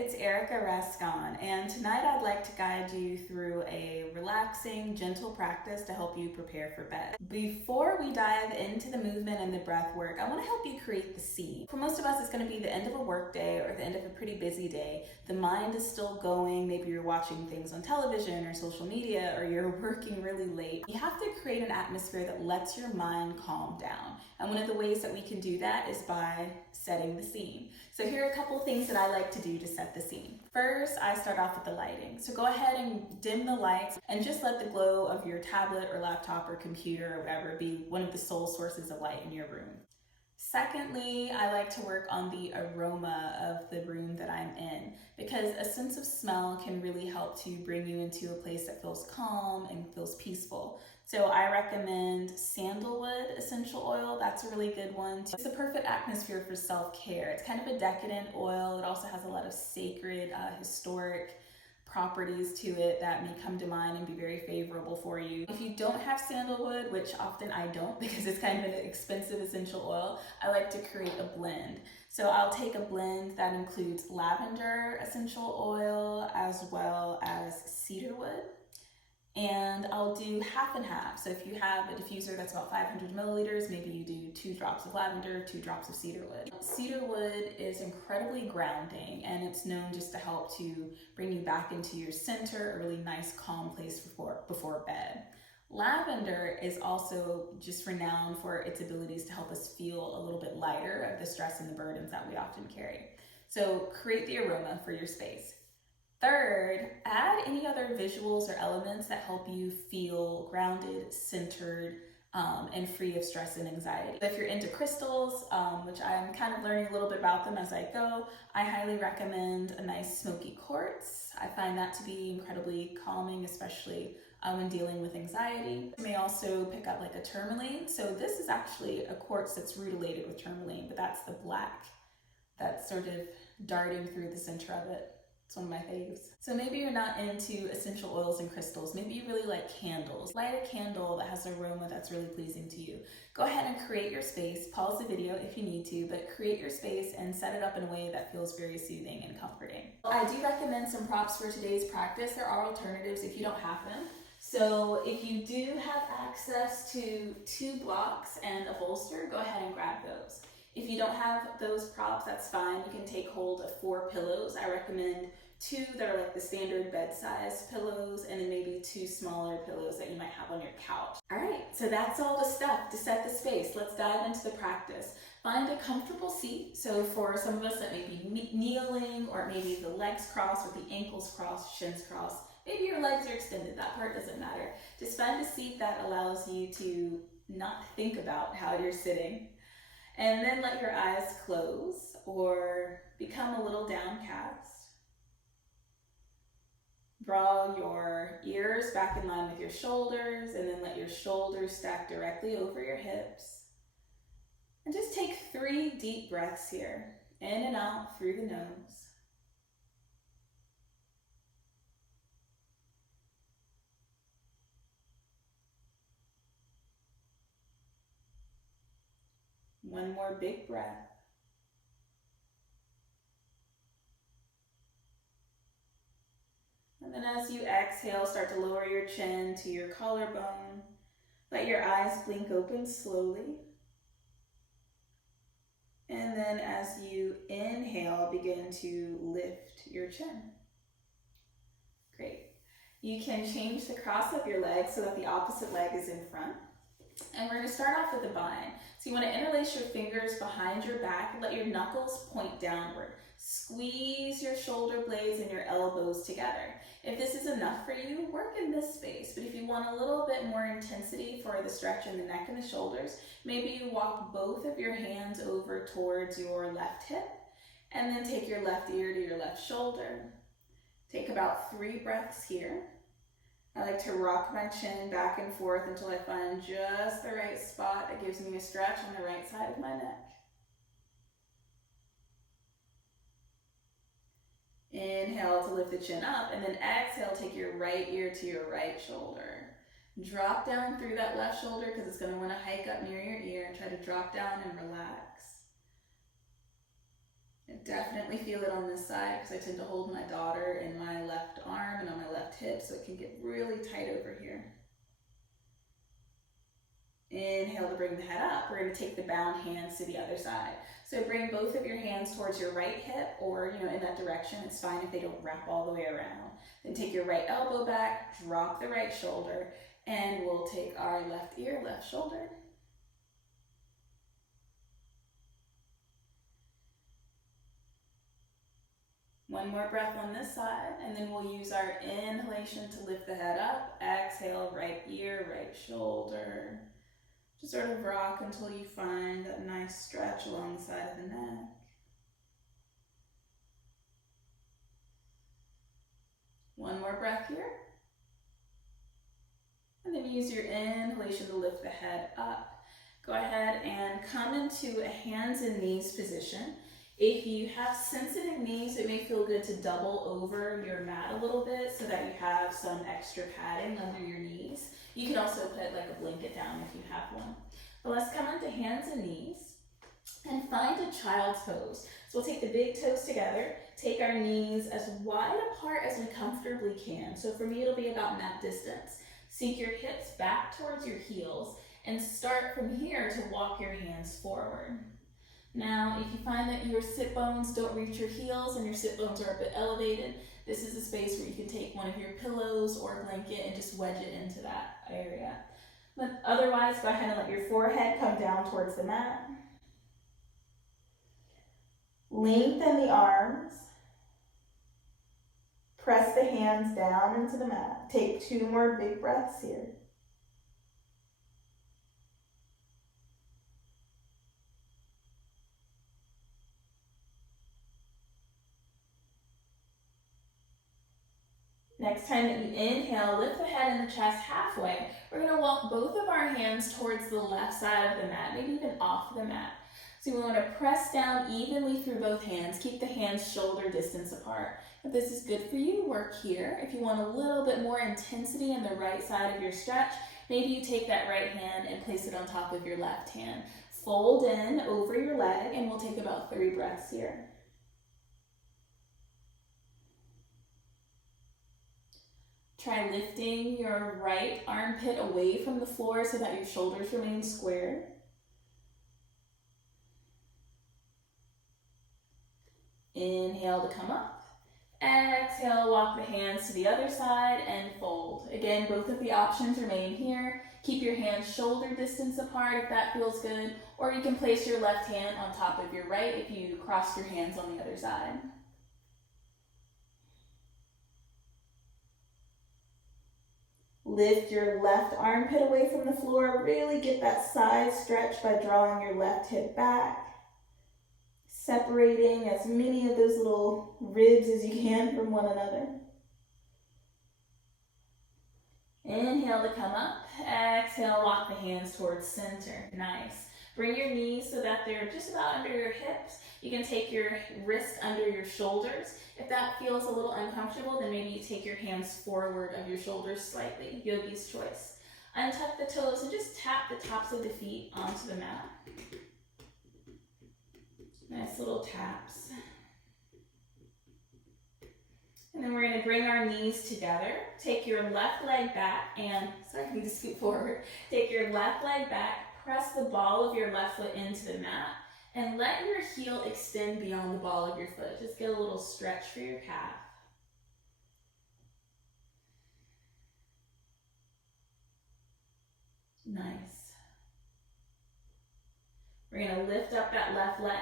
it's Erica Rascon, and tonight I'd like to guide you through a relaxing, gentle practice to help you prepare for bed. Before we dive into the movement and the breath work, I want to help you create the scene. For most of us, it's going to be the end of a work day or the end of a pretty busy day. The mind is still going, maybe you're watching things on television or social media, or you're working really late. You have to create an atmosphere that lets your mind calm down. And one of the ways that we can do that is by setting the scene. So here are a couple of things that I like to do to set the scene. First, I start off with the lighting. So go ahead and dim the lights and just let the glow of your tablet or laptop or computer or whatever be one of the sole sources of light in your room. Secondly, I like to work on the aroma of the room that I'm in, because a sense of smell can really help to bring you into a place that feels calm and feels peaceful. So I recommend sandalwood essential oil. That's a really good one. It's the perfect atmosphere for self-care. It's kind of a decadent oil. It also has a lot of sacred, historic properties to it that may come to mind and be very favorable for you. If you don't have sandalwood, which often I don't because it's kind of an expensive essential oil, I like to create a blend. So I'll take a blend that includes lavender essential oil as well as cedarwood. And I'll do half and half. So if you have a diffuser that's about 500 milliliters, maybe you do 2 drops of lavender, 2 drops of cedarwood. Cedarwood is incredibly grounding, and it's known just to help to bring you back into your center, a really nice calm place before bed. Lavender is also just renowned for its abilities to help us feel a little bit lighter of the stress and the burdens that we often carry. So create the aroma for your space. Third, add any other visuals or elements that help you feel grounded, centered, and free of stress and anxiety. If you're into crystals, which I'm kind of learning a little bit about them as I go, I highly recommend a nice smoky quartz. I find that to be incredibly calming, especially when dealing with anxiety. You may also pick up like a tourmaline. So this is actually a quartz that's rutilated with tourmaline, but that's the black that's sort of darting through the center of it. It's one of my faves. So maybe you're not into essential oils and crystals. Maybe you really like candles. Light a candle that has an aroma that's really pleasing to you. Go ahead and create your space. Pause the video if you need to, but create your space and set it up in a way that feels very soothing and comforting. I do recommend some props for today's practice. There are alternatives if you don't have them. So if you do have access to 2 blocks and a bolster, go ahead and grab those. If you don't have those props, that's fine. You can take hold of 4 pillows. I recommend 2 that are like the standard bed-size pillows, and then maybe 2 smaller pillows that you might have on your couch. All right, so that's all the stuff to set the space. Let's dive into the practice. Find a comfortable seat. So for some of us that may be kneeling, or maybe the legs crossed or the ankles crossed, shins crossed. Maybe your legs are extended, that part doesn't matter. Just find a seat that allows you to not think about how you're sitting. And then let your eyes close or become a little downcast. Draw your ears back in line with your shoulders, and then let your shoulders stack directly over your hips. And just take 3 deep breaths here, in and out through the nose. One more big breath. And then as you exhale, start to lower your chin to your collarbone. Let your eyes blink open slowly. And then as you inhale, begin to lift your chin. Great. You can change the cross of your legs so that the opposite leg is in front. And we're going to start off with a bind. So you want to interlace your fingers behind your back and let your knuckles point downward. Squeeze your shoulder blades and your elbows together. If this is enough for you, work in this space. But if you want a little bit more intensity for the stretch in the neck and the shoulders, maybe you walk both of your hands over towards your left hip, and then take your left ear to your left shoulder. Take about 3 breaths here. I like to rock my chin back and forth until I find just the right spot that gives me a stretch on the right side of my neck. Inhale to lift the chin up, and then exhale, take your right ear to your right shoulder. Drop down through that left shoulder because it's going to want to hike up near your ear, and try to drop down and relax. I definitely feel it on this side because I tend to hold my daughter in my left arm and on my left hip, so it can get really tight over here. Inhale to bring the head up. We're going to take the bound hands to the other side. So bring both of your hands towards your right hip, or in that direction. It's fine if they don't wrap all the way around. Then take your right elbow back, drop the right shoulder, and we'll take our left ear, left shoulder. One more breath on this side, and then we'll use our inhalation to lift the head up. Exhale, right ear, right shoulder. Just sort of rock until you find that nice stretch along the side of the neck. One more breath here. And then use your inhalation to lift the head up. Go ahead and come into a hands and knees position. If you have sensitive knees, it may feel good to double over your mat a little bit so that you have some extra padding under your knees. You can also put like a blanket down if you have one. But let's come into hands and knees and find a child's pose. So we'll take the big toes together, take our knees as wide apart as we comfortably can. So for me, it'll be about mat distance. Sink your hips back towards your heels and start from here to walk your hands forward. Now, if you find that your sit bones don't reach your heels and your sit bones are a bit elevated, this is a space where you can take one of your pillows or a blanket and just wedge it into that area. But otherwise, go ahead and let your forehead come down towards the mat. Lengthen the arms. Press the hands down into the mat. Take 2 more big breaths here. Next time that you inhale, lift the head and the chest halfway. We're going to walk both of our hands towards the left side of the mat, maybe even off the mat. So we want to press down evenly through both hands. Keep the hands shoulder distance apart. If this is good for you, work here. If you want a little bit more intensity in the right side of your stretch, maybe you take that right hand and place it on top of your left hand. Fold in over your leg, and we'll take about 3 breaths here. Try lifting your right armpit away from the floor so that your shoulders remain square. Inhale to come up. Exhale, walk the hands to the other side and fold. Again, both of the options remain here. Keep your hands shoulder distance apart if that feels good, or you can place your left hand on top of your right if you cross your hands on the other side. Lift your left armpit away from the floor. Really get that side stretch by drawing your left hip back. Separating as many of those little ribs as you can from one another. Inhale to come up. Exhale, walk the hands towards center. Nice. Bring your knees so that they're just about under your hips. You can take your wrist under your shoulders. If that feels a little uncomfortable, then maybe you take your hands forward of your shoulders slightly. Yogi's choice. Untuck the toes and just tap the tops of the feet onto the mat. Nice little taps. And then we're going to bring our knees together. Take your left leg back and, sorry, I need to scoot forward. Take your left leg back, press the ball of your left foot into the mat, and let your heel extend beyond the ball of your foot. Just get a little stretch for your calf. Nice. We're going to lift up that left leg.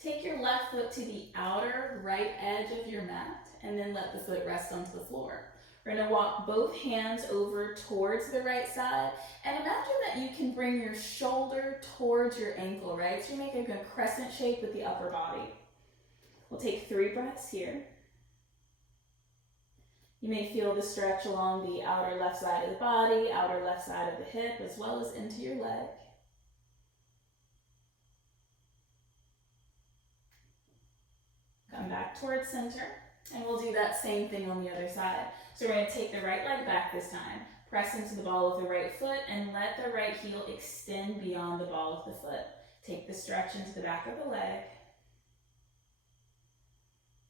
Take your left foot to the outer right edge of your mat, and then let the foot rest onto the floor. We're going to walk both hands over towards the right side, and imagine that you can bring your shoulder towards your ankle, right? So you make a crescent shape with the upper body. We'll take 3 breaths here. You may feel the stretch along the outer left side of the body, outer left side of the hip, as well as into your leg. Come back towards center, and we'll do that same thing on the other side. So we're going to take the right leg back this time, press into the ball of the right foot, and let the right heel extend beyond the ball of the foot. Take the stretch into the back of the leg.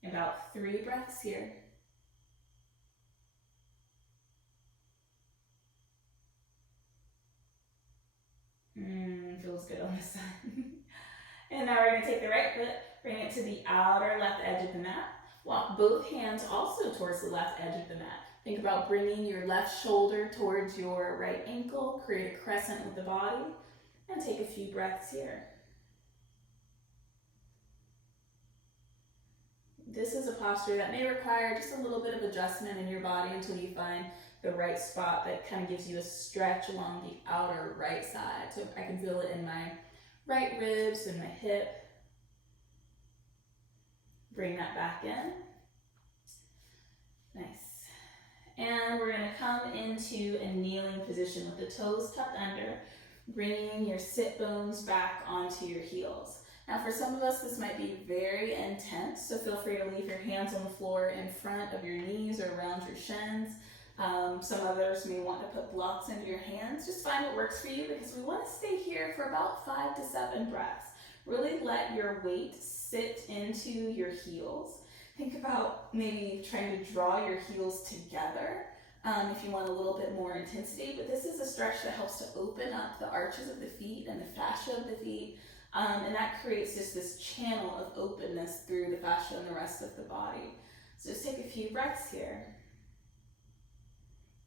About 3 breaths here. Feels good on this side. And now we're going to take the right foot, bring it to the outer left edge of the mat. Walk both hands also towards the left edge of the mat. Think about bringing your left shoulder towards your right ankle. Create a crescent with the body. And take a few breaths here. This is a posture that may require just a little bit of adjustment in your body until you find the right spot that kind of gives you a stretch along the outer right side. So I can feel it in my right ribs and my hip. Bring that back in. Nice. And we're going to come into a kneeling position with the toes tucked under, bringing your sit bones back onto your heels. Now for some of us, this might be very intense, so feel free to leave your hands on the floor in front of your knees or around your shins. Some others may want to put blocks into your hands. Just find what works for you, because we want to stay here for about 5 to 7 breaths. Really let your weight sit into your heels. Think about maybe trying to draw your heels together if you want a little bit more intensity, but this is a stretch that helps to open up the arches of the feet and the fascia of the feet, and that creates just this channel of openness through the fascia and the rest of the body. So just take a few breaths here.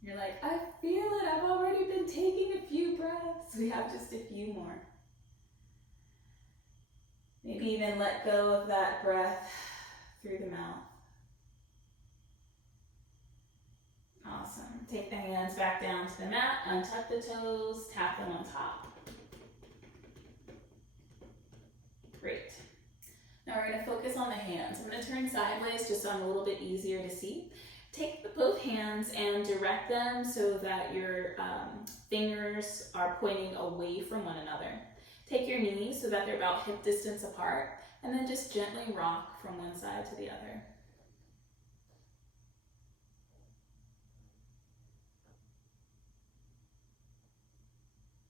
You're like, I feel it, I've already been taking a few breaths. We have just a few more. Maybe even let go of that breath through the mouth. Awesome. Take the hands back down to the mat, untuck the toes, tap them on top. Great. Now we're going to focus on the hands. I'm going to turn sideways just so I'm a little bit easier to see. Take both hands and direct them so that your fingers are pointing away from one another. Take your knees so that they're about hip distance apart, and then just gently rock from one side to the other.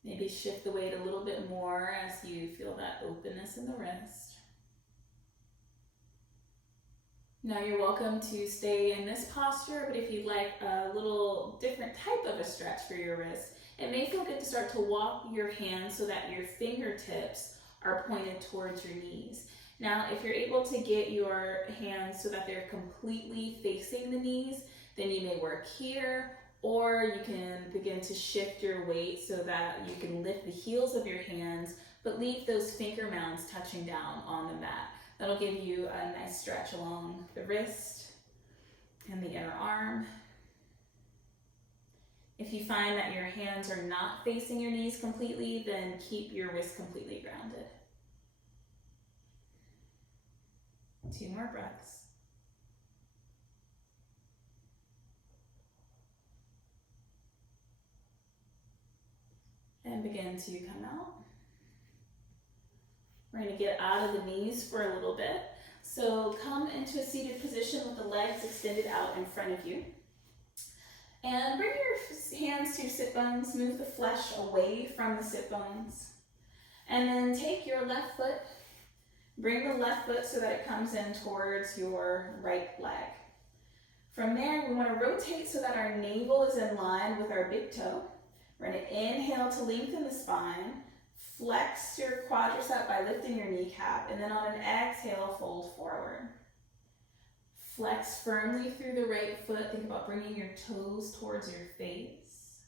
Maybe shift the weight a little bit more as you feel that openness in the wrist. Now you're welcome to stay in this posture, but if you'd like a little different type of a stretch for your wrist, it may feel good to start to walk your hands so that your fingertips are pointed towards your knees. Now, if you're able to get your hands so that they're completely facing the knees, then you may work here, or you can begin to shift your weight so that you can lift the heels of your hands, but leave those finger mounds touching down on the mat. That'll give you a nice stretch along the wrist and the inner arm. If you find that your hands are not facing your knees completely, then keep your wrist completely grounded. 2 more breaths. And begin to come out. We're going to get out of the knees for a little bit. So come into a seated position with the legs extended out in front of you. And bring your hands to your sit bones. Move the flesh away from the sit bones. And then take your left foot. Bring the left foot so that it comes in towards your right leg. From there, we want to rotate so that our navel is in line with our big toe. We're going to inhale to lengthen the spine. Flex your quadricep by lifting your kneecap, and then on an exhale, fold forward. Flex firmly through the right foot. Think about bringing your toes towards your face.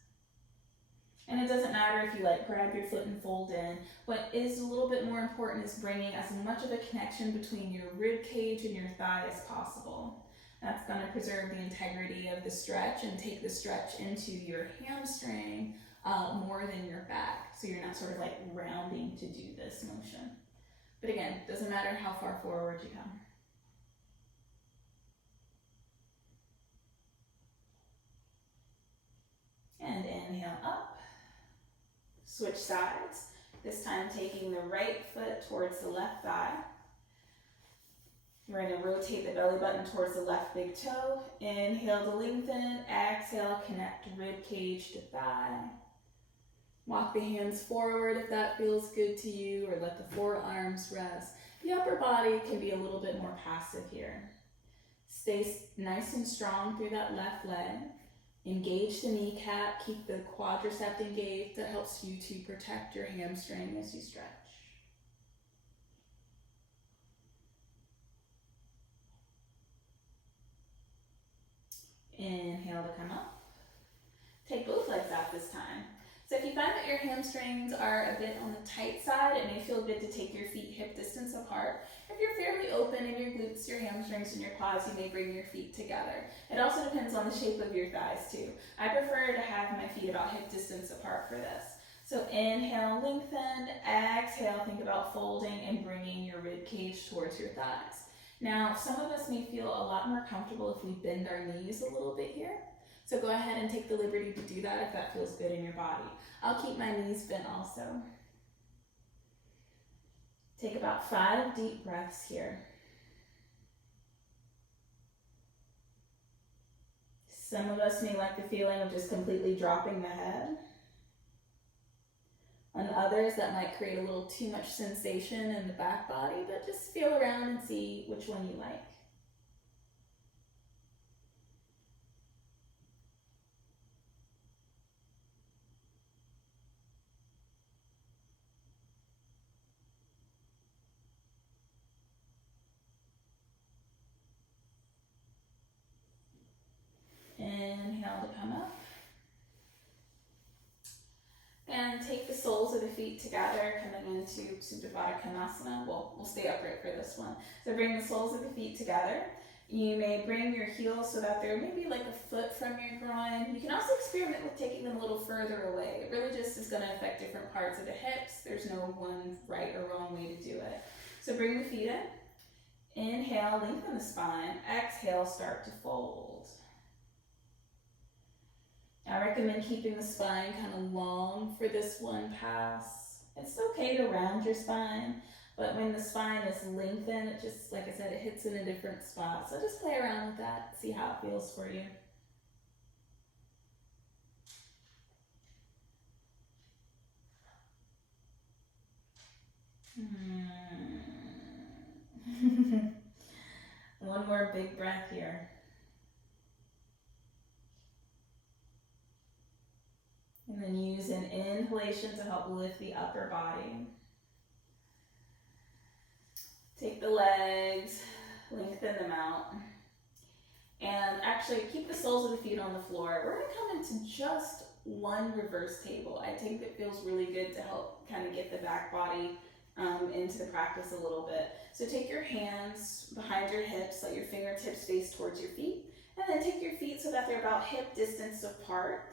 And it doesn't matter if you grab your foot and fold in. What is a little bit more important is bringing as much of a connection between your rib cage and your thigh as possible. That's going to preserve the integrity of the stretch and take the stretch into your hamstring more than your back. So you're not sort of rounding to do this motion. But again, doesn't matter how far forward you come. And inhale up. Switch sides. This time taking the right foot towards the left thigh. We're going to rotate the belly button towards the left big toe. Inhale to lengthen. Exhale, connect rib cage to thigh. Walk the hands forward if that feels good to you, or let the forearms rest. The upper body can be a little bit more passive here. Stay nice and strong through that left leg. Engage the kneecap, keep the quadricep engaged. That helps you to protect your hamstring as you stretch. Inhale to come up. Take both legs out this time. So if you find that your hamstrings are a bit on the tight side, it may feel good to take your feet hip distance apart. If you're fairly open in your glutes, your hamstrings, and your quads, you may bring your feet together. It also depends on the shape of your thighs too. I prefer to have my feet about hip distance apart for this. So inhale, lengthen. Exhale, think about folding and bringing your rib cage towards your thighs. Now, some of us may feel a lot more comfortable if we bend our knees a little bit here. So go ahead and take the liberty to do that if that feels good in your body. I'll keep my knees bent also. Take about 5 deep breaths here. Some of us may like the feeling of just completely dropping the head. On others, that might create a little too much sensation in the back body, but just feel around and see which one you like. Inhale to come up. And take the soles of the feet together, coming into Supta Baddha Konasana. We'll stay upright for this one. So bring the soles of the feet together. You may bring your heels so that they're maybe like a foot from your groin. You can also experiment with taking them a little further away. It really just is going to affect different parts of the hips. There's no one right or wrong way to do it. So bring the feet in. Inhale, lengthen the spine. Exhale, start to fold. I recommend keeping the spine kind of long for this one pass. It's okay to round your spine, but when the spine is lengthened, it just, like I said, it hits in a different spot. So just play around with that, see how it feels for you. One more big breath here. And then use an inhalation to help lift the upper body. Take the legs, lengthen them out. And actually keep the soles of the feet on the floor. We're gonna come into just one reverse table. I think that feels really good to help kind of get the back body into the practice a little bit. So take your hands behind your hips, let your fingertips face towards your feet, and then take your feet so that they're about hip distance apart.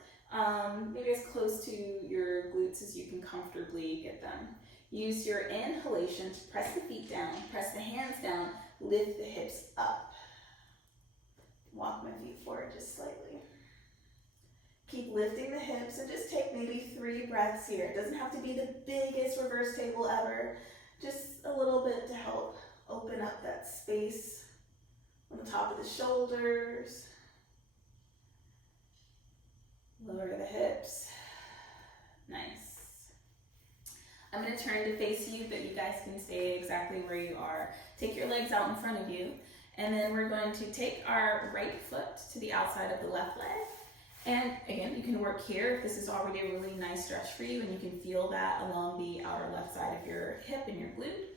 Maybe as close to your glutes as you can comfortably get them. Use your inhalation to press the feet down, press the hands down, lift the hips up. Walk my feet forward just slightly. Keep lifting the hips and just take maybe 3 breaths here. It doesn't have to be the biggest reverse table ever. Just a little bit to help open up that space on the top of the shoulders. Lower the hips. Nice. I'm going to turn to face you, but you guys can stay exactly where you are. Take your legs out in front of you, and then we're going to take our right foot to the outside of the left leg. And again, you can work here if this is already a really nice stretch for you and you can feel that along the outer left side of your hip and your glute.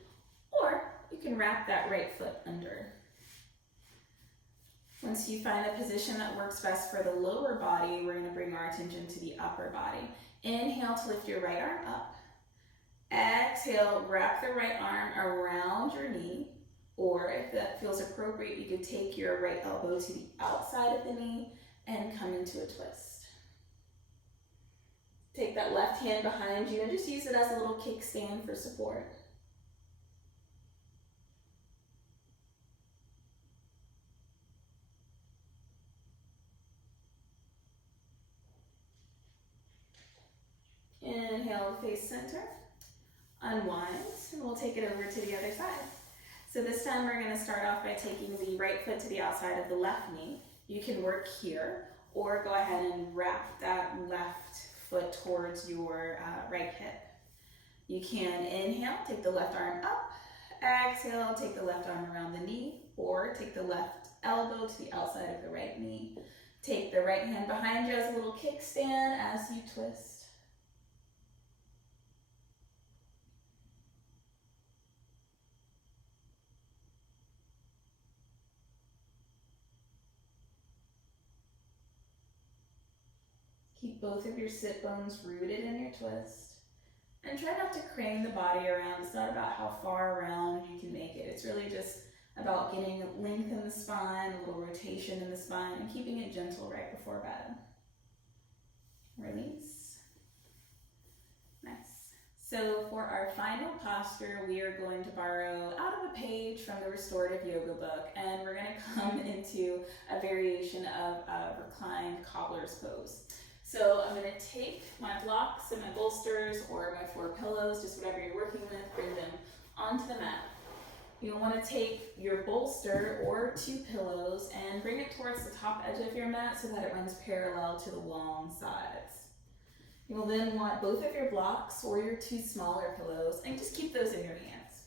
Or you can wrap that right foot under. Once you find a position that works best for the lower body, we're going to bring our attention to the upper body. Inhale to lift your right arm up. Exhale, wrap the right arm around your knee. Or if that feels appropriate, you could take your right elbow to the outside of the knee and come into a twist. Take that left hand behind you and just use it as a little kickstand for support. Inhale to face center, unwind, and we'll take it over to the other side. So this time we're going to start off by taking the right foot to the outside of the left knee. You can work here, or go ahead and wrap that left foot towards your right hip. You can inhale, take the left arm up. Exhale, take the left arm around the knee, or take the left elbow to the outside of the right knee. Take the right hand behind you as a little kickstand as you twist. Keep both of your sit bones rooted in your twist. And try not to crane the body around. It's not about how far around you can make it. It's really just about getting length in the spine, a little rotation in the spine, and keeping it gentle right before bed. Release. Nice. So for our final posture, we are going to borrow out of a page from the Restorative Yoga book, and we're going to come into a variation of a reclined cobbler's pose. So I'm going to take my blocks and my bolsters or my 4 pillows, just whatever you're working with, bring them onto the mat. You'll want to take your bolster or 2 pillows and bring it towards the top edge of your mat so that it runs parallel to the long sides. You'll then want both of your blocks or your 2 smaller pillows and just keep those in your hands.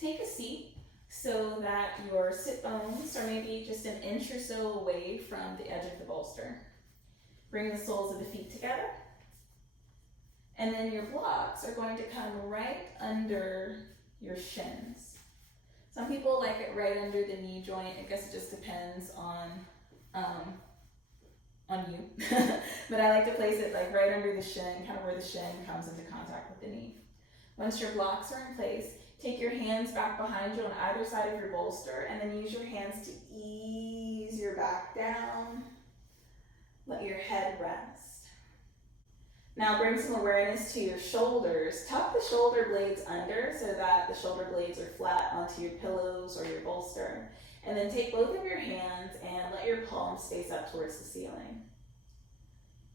Take a seat so that your sit bones are maybe just an inch or so away from the edge of the bolster. Bring the soles of the feet together. And then your blocks are going to come right under your shins. Some people like it right under the knee joint. I guess it just depends on you. But I like to place it like right under the shin, kind of where the shin comes into contact with the knee. Once your blocks are in place, take your hands back behind you on either side of your bolster and then use your hands to ease your back down. Let your head rest. Now bring some awareness to your shoulders. Tuck the shoulder blades under so that the shoulder blades are flat onto your pillows or your bolster. And then take both of your hands and let your palms face up towards the ceiling.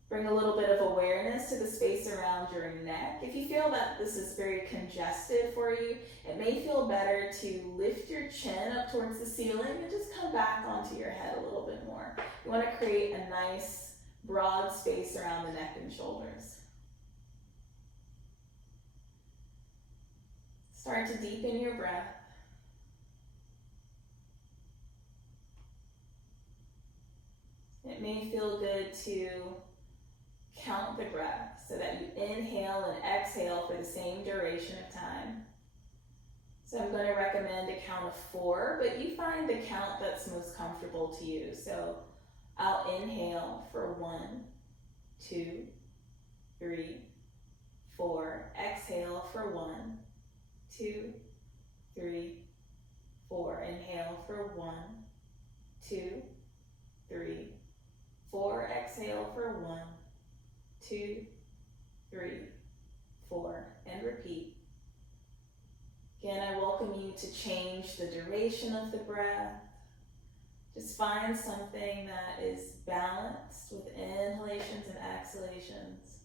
Bring a little bit of awareness to the space around your neck. If you feel that this is very congested for you, it may feel better to lift your chin up towards the ceiling and just come back onto your head a little bit more. You want to create a nice broad space around the neck and shoulders. Start to deepen your breath. It may feel good to count the breath so that you inhale and exhale for the same duration of time. So I'm going to recommend a count of 4, but you find the count that's most comfortable to you. So I'll inhale for 1, 2, 3, 4. Exhale for 1, 2, 3, 4. Inhale for 1, 2, 3, 4. Exhale for 1, 2, 3, 4. And repeat. Again, I welcome you to change the duration of the breath. Just find something that is balanced with inhalations and exhalations.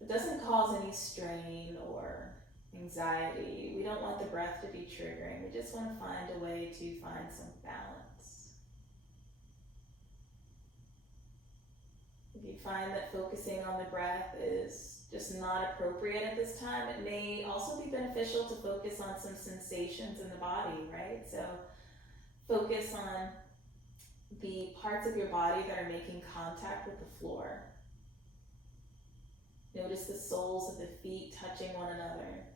It doesn't cause any strain or anxiety. We don't want the breath to be triggering. We just want to find a way to find some balance. If you find that focusing on the breath is just not appropriate at this time, it may also be beneficial to focus on some sensations in the body, right? So focus on the parts of your body that are making contact with the floor. Notice the soles of the feet touching one another.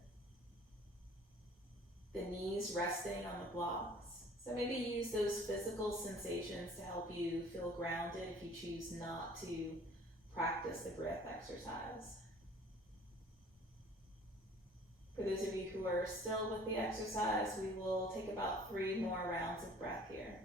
The knees resting on the blocks. So maybe use those physical sensations to help you feel grounded if you choose not to practice the breath exercise. For those of you who are still with the exercise, we will take about 3 more rounds of breath here.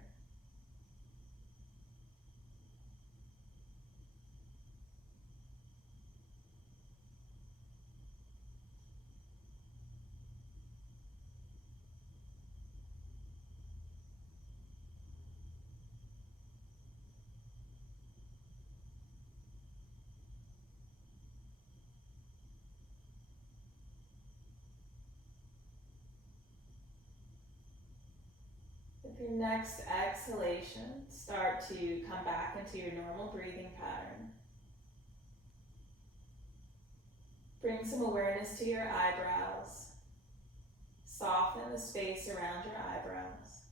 With your next exhalation, start to come back into your normal breathing pattern. Bring some awareness to your eyebrows. Soften the space around your eyebrows.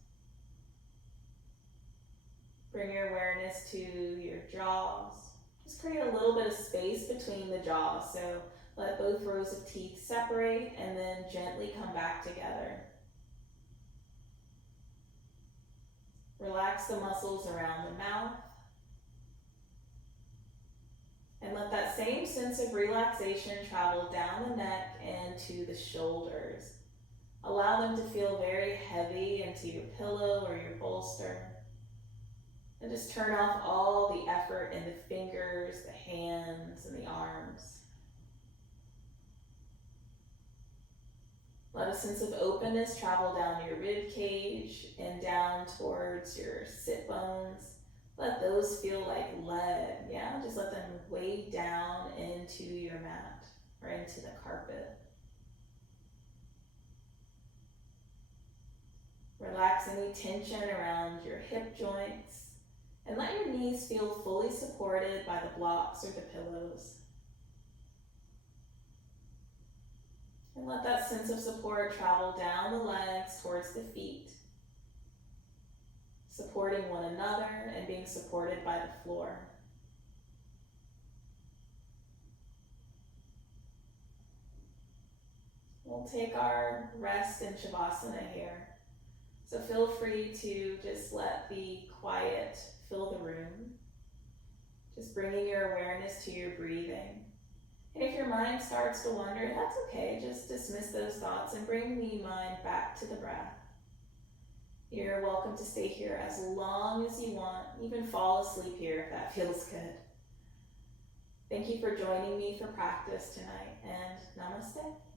Bring your awareness to your jaws. Just create a little bit of space between the jaws. So let both rows of teeth separate and then gently come back together. Relax the muscles around the mouth. And let that same sense of relaxation travel down the neck and to the shoulders. Allow them to feel very heavy into your pillow or your bolster. And just turn off all the effort in the fingers, the hands, and the arms. Let a sense of openness travel down your rib cage and down towards your sit bones. Let those feel like lead, yeah? Just let them weigh down into your mat or into the carpet. Relax any tension around your hip joints and let your knees feel fully supported by the blocks or the pillows. And let that sense of support travel down the legs towards the feet, supporting one another and being supported by the floor. We'll take our rest in Shavasana here. So feel free to just let the quiet fill the room. Just bringing your awareness to your breathing. And if your mind starts to wander, that's okay. Just dismiss those thoughts and bring the mind back to the breath. You're welcome to stay here as long as you want. Even fall asleep here if that feels good. Thank you for joining me for practice tonight, and namaste.